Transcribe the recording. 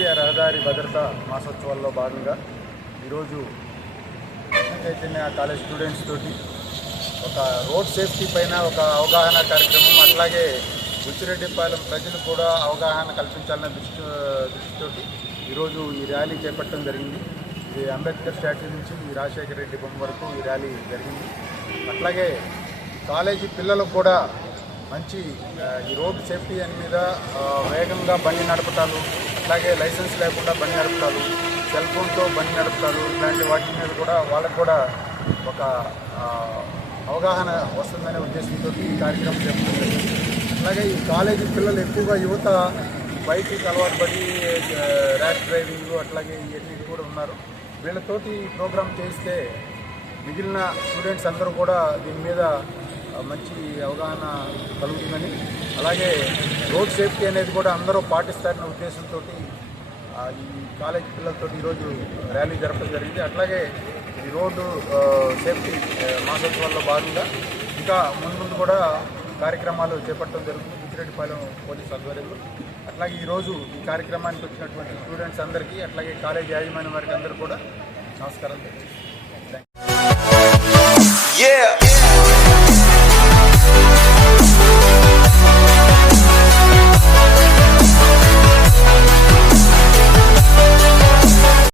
జాతీయ రహదారి భద్రతా మాసోత్సవాల్లో భాగంగా ఈరోజు చైతన్య కాలేజ్ స్టూడెంట్స్ తోటి ఒక రోడ్ సేఫ్టీ పైన ఒక అవగాహన కార్యక్రమం, అట్లాగే బుచ్చిరెడ్డిపాలెం ప్రజలు కూడా అవగాహన కల్పించాలన్న దృష్టితోటి ఈరోజు ఈ ర్యాలీ చేపట్టడం జరిగింది. ఇది అంబేద్కర్ స్టాట్యూ నుంచి ఈ రాజశేఖర రెడ్డి బొమ్మ వరకు ఈ ర్యాలీ జరిగింది. అట్లాగే కాలేజీ పిల్లలకు కూడా మంచి ఈ రోడ్డు సేఫ్టీ అని మీద వేగంగా బండి నడపటాలు, అట్లాగే లైసెన్స్ లేకుండా బండి నడపటాలు, సెల్ ఫోన్తో బండి నడపటాలు, ఇలాంటి వాటి మీద కూడా వాళ్ళకు కూడా ఒక అవగాహన వస్తుందనే ఉద్దేశంతో ఈ కార్యక్రమం చేపడుతుంది. అలాగే ఈ కాలేజీ పిల్లలు ఎక్కువగా యువత బైక్కి అలవాటు పడి ర్యాష్ డ్రైవింగ్ అట్లాగే ఇవన్నీ కూడా ఉన్నారు. వీళ్ళతోటి ప్రోగ్రామ్ చేస్తే మిగిలిన స్టూడెంట్స్ అందరూ కూడా దీని మీద మంచి అవగాహన కలుగుతుందని, అలాగే రోడ్ సేఫ్టీ అనేది కూడా అందరూ పాటిస్తారనే ఉద్దేశంతో ఈ కాలేజ్ పిల్లలతో ఈరోజు ర్యాలీ జరపడం జరిగింది. అట్లాగే ఈ రోడ్డు సేఫ్టీ మాసోత్సవాల్లో భాగంగా ఇంకా ముందు కూడా కార్యక్రమాలు చేపట్టడం జరుగుతుంది బుచ్చిరెడ్డిపాలెం పోలీస్ ఆధ్వర్యంలో. అట్లాగే ఈరోజు ఈ కార్యక్రమానికి వచ్చినటువంటి స్టూడెంట్స్ అందరికీ, అట్లాగే కాలేజ్ యాజమాన్యం వారికి అందరూ కూడా నమస్కారం తెలియజేస్తున్నాను.